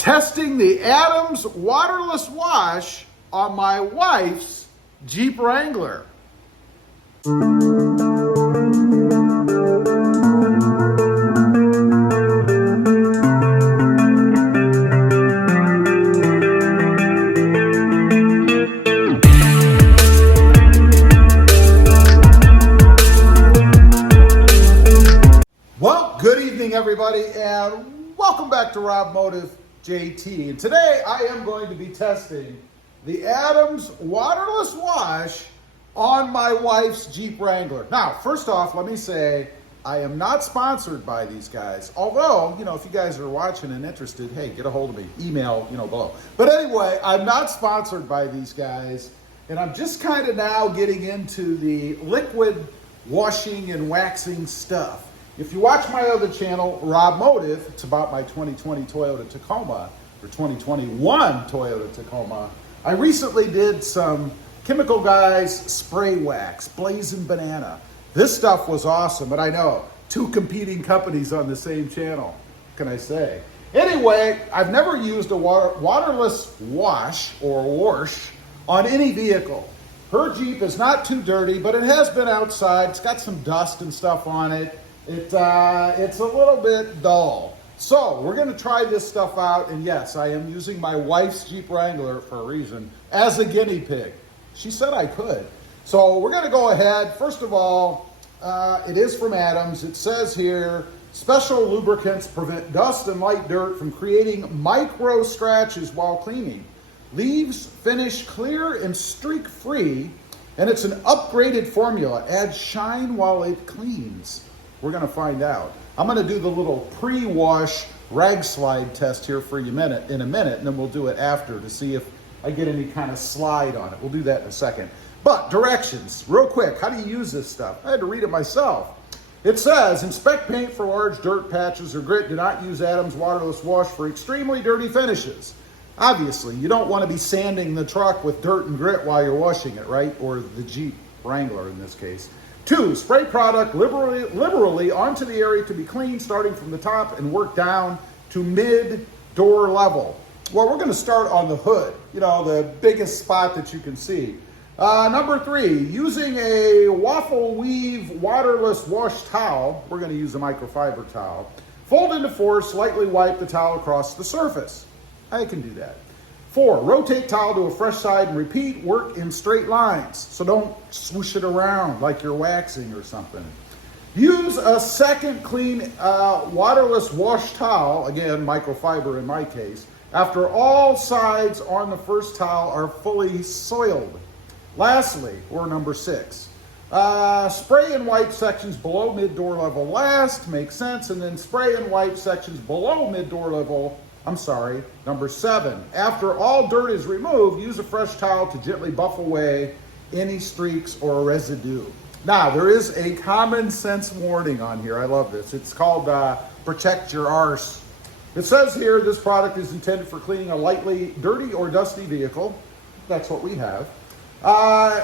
Testing the Adams waterless wash on my wife's Jeep Wrangler. Well, good evening everybody, and welcome back to Rob Motive JT. And today I am going to be testing the Adams waterless wash on my wife's Jeep Wrangler. Now, first off, let me say I am not sponsored by these guys. Although, if you guys are watching and interested, hey, get a hold of me. Email, below. But anyway, I'm not sponsored by these guys, and I'm just kind of now getting into the liquid washing and waxing stuff. If you watch my other channel, Rob Motive, it's about my 2020 Toyota Tacoma, or 2021 Toyota Tacoma. I recently did some Chemical Guys spray wax, Blazing Banana. This stuff was awesome, and I know, two competing companies on the same channel. What can I say? Anyway, I've never used a waterless wash or wash on any vehicle. Her Jeep is not too dirty, but it has been outside. It's got some dust and stuff on it. It's a little bit dull. So we're going to try this stuff out, and yes, I am using my wife's Jeep Wrangler for a reason as a guinea pig. She said I could. So we're going to go ahead. First of all, it is from Adams. It says here, special lubricants prevent dust and light dirt from creating micro scratches while cleaning. Leaves finish clear and streak free, and it's an upgraded formula. Adds shine while it cleans. We're going to find out. I'm going to do the little pre-wash rag slide test here for you in a minute, and then we'll do it after to see if I get any kind of slide on it. We'll do that in a second. But directions, real quick. How do you use this stuff? I had to read it myself. It says, inspect paint for large dirt patches or grit. Do not use Adams waterless wash for extremely dirty finishes. Obviously, you don't want to be sanding the truck with dirt and grit while you're washing it, right? Or the Jeep Wrangler in this case. 2, spray product liberally onto the area to be cleaned, starting from the top and work down to mid-door level. Well, we're going to start on the hood, the biggest spot that you can see. Number 3, using a waffle weave waterless wash towel, we're going to use a microfiber towel. Fold into 4, slightly wipe the towel across the surface. I can do that. 4, rotate towel to a fresh side and repeat. Work in straight lines, so don't swoosh it around like you're waxing or something. Use a second clean waterless wash towel, again microfiber in my case, after all sides on the first towel are fully soiled. Lastly, or number 6, spray and wipe sections below mid-door level last, makes sense, and then spray and wipe sections below mid-door level. Number 7, after all dirt is removed, use a fresh towel to gently buff away any streaks or residue. Now, there is a common sense warning on here. I love this. It's called Protect Your Arse. It says here, this product is intended for cleaning a lightly dirty or dusty vehicle. That's what we have.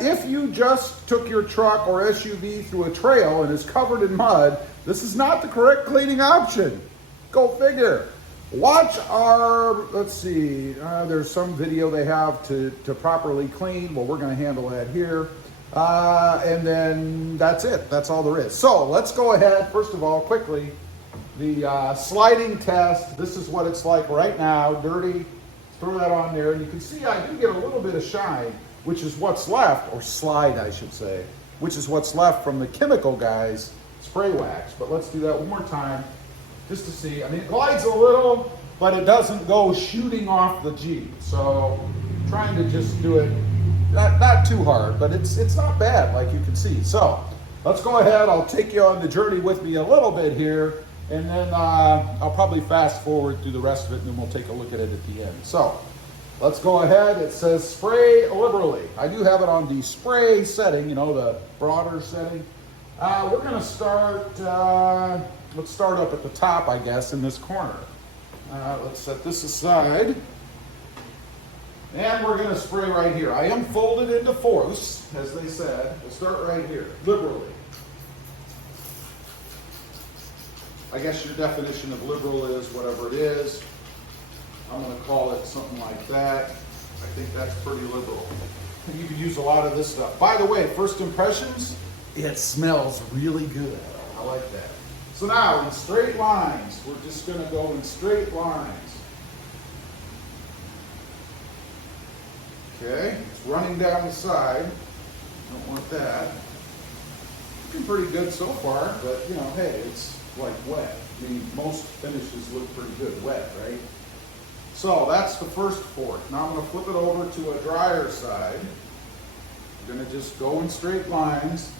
If you just took your truck or SUV through a trail and is covered in mud, this is not the correct cleaning option. Go figure. Watch our, let's see, there's some video they have to properly clean. Well, we're going to handle that here. And then that's it. That's all there is. So let's go ahead. First of all, quickly, the sliding test. This is what it's like right now. Dirty. Throw that on there. And you can see I do get a little bit of shine, which is what's left, or slide, I should say, which is what's left from the Chemical Guys spray wax. But let's do that one more time. Just to see, it glides a little, but it doesn't go shooting off the Jeep. So trying to just do it, not too hard, but it's not bad like you can see. So let's go ahead. I'll take you on the journey with me a little bit here, and then I'll probably fast forward through the rest of it, and then we'll take a look at it at the end. So let's go ahead. It says spray liberally. I do have it on the spray setting, the broader setting. We're going to start... Let's start up at the top, I guess, in this corner. Let's set this aside. And we're going to spray right here. I am folded into fourths, as they said. We'll start right here, liberally. I guess your definition of liberal is whatever it is. I'm going to call it something like that. I think that's pretty liberal. You can use a lot of this stuff. By the way, first impressions, it smells really good. I like that. So now in straight lines, we're just going to go in straight lines. Okay, it's running down the side. Don't want that. Looking pretty good so far, but you know, hey, it's like wet. I mean, most finishes look pretty good wet, right? So that's the first quart. Now I'm going to flip it over to a drier side. I'm going to just go in straight lines.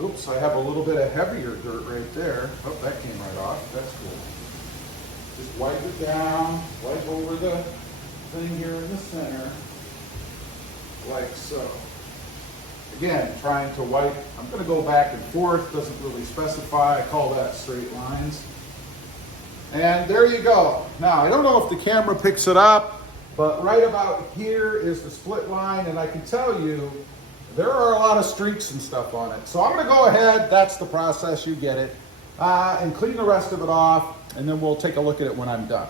Oops, I have a little bit of heavier dirt right there. Oh, that came right off. That's cool. Just wipe it down, wipe over the thing here in the center, like so. Again, trying to wipe. I'm going to go back and forth. Doesn't really specify. I call that straight lines. And there you go. Now, I don't know if the camera picks it up, but right about here is the split line, and I can tell you there are a lot of streaks and stuff on it. So I'm going to go ahead, that's the process, you get it, and clean the rest of it off, and then we'll take a look at it when I'm done.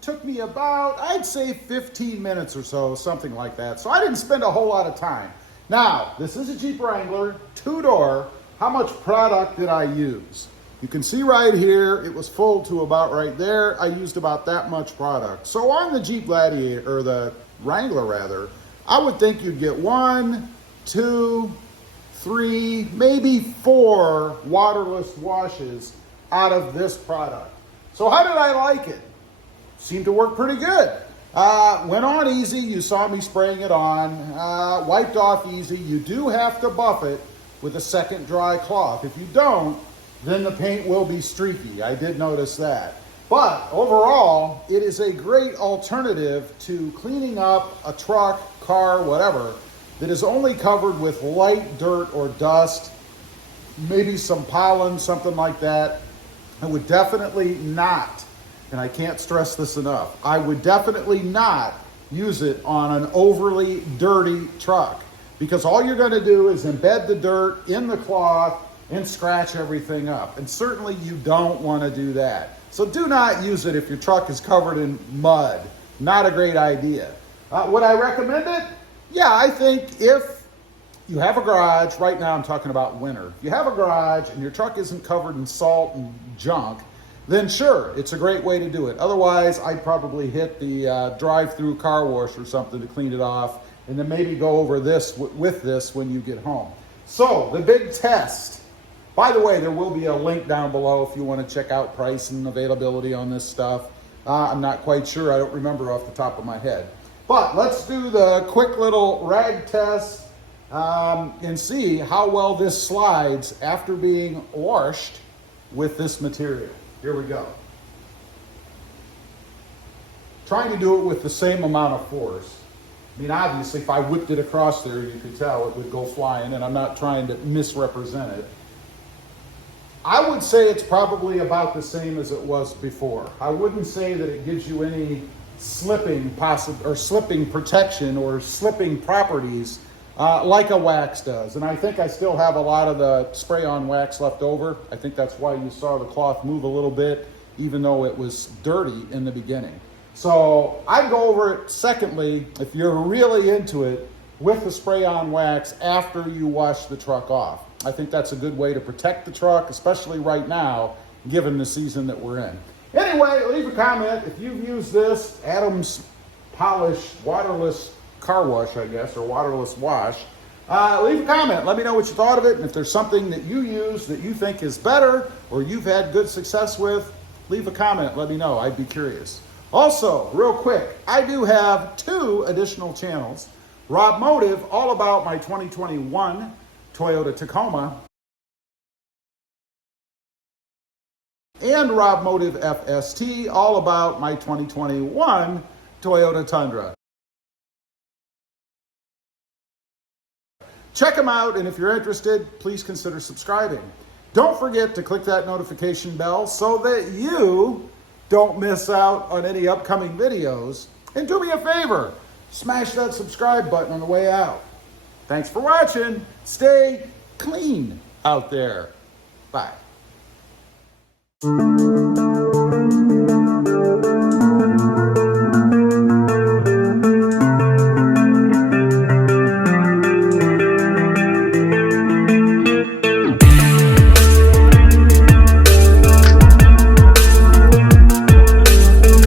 Took me about, I'd say 15 minutes or so, something like that. So I didn't spend a whole lot of time. Now, this is a Jeep Wrangler, two-door. How much product did I use? You can see right here, it was full to about right there. I used about that much product. So on the Jeep Gladiator, or the Wrangler rather, I would think you'd get 1, 2, 3, maybe 4 waterless washes out of this product. So how did I like it? Seemed to work pretty good. Went on easy. You saw me spraying it on. Wiped off easy. You do have to buff it with a second dry cloth. If you don't, then the paint will be streaky. I did notice that. But overall, it is a great alternative to cleaning up a truck, car, whatever, that is only covered with light dirt or dust, maybe some pollen, something like that. I would definitely not, and I can't stress this enough, I would definitely not use it on an overly dirty truck, because all you're going to do is embed the dirt in the cloth and scratch everything up. And certainly you don't want to do that. So do not use it if your truck is covered in mud. Not a great idea. Would I recommend it? Yeah, I think if you have a garage, right now I'm talking about winter. If you have a garage and your truck isn't covered in salt and junk, then sure, it's a great way to do it. Otherwise, I'd probably hit the drive-through car wash or something to clean it off, and then maybe go over this with this when you get home. So, the big test. By the way, there will be a link down below if you want to check out price and availability on this stuff. I'm not quite sure. I don't remember off the top of my head. But let's do the quick little rag test and see how well this slides after being washed with this material. Here we go. Trying to do it with the same amount of force. I mean, obviously, if I whipped it across there, you could tell it would go flying, and I'm not trying to misrepresent it. I would say it's probably about the same as it was before. I wouldn't say that it gives you any slipping protection or slipping properties like a wax does. And I think I still have a lot of the spray-on wax left over. I think that's why you saw the cloth move a little bit, even though it was dirty in the beginning. So I'd go over it, secondly, if you're really into it, with the spray-on wax after you wash the truck off. I think that's a good way to protect the truck, especially right now, given the season that we're in. Anyway, leave a comment if you've used this Adams Polish waterless car wash, I guess, or waterless wash. Leave a comment. Let me know what you thought of it. And if there's something that you use that you think is better or you've had good success with, leave a comment. Let me know. I'd be curious. Also, real quick, I do have 2 additional channels. Rob Motive, all about my 2021 Toyota Tacoma. And Rob Motive FST, all about my 2021 Toyota Tundra. Check them out, and if you're interested, please consider subscribing. Don't forget to click that notification bell so that you don't miss out on any upcoming videos. And do me a favor, smash that subscribe button on the way out. Thanks for watching. Stay clean out there. Bye.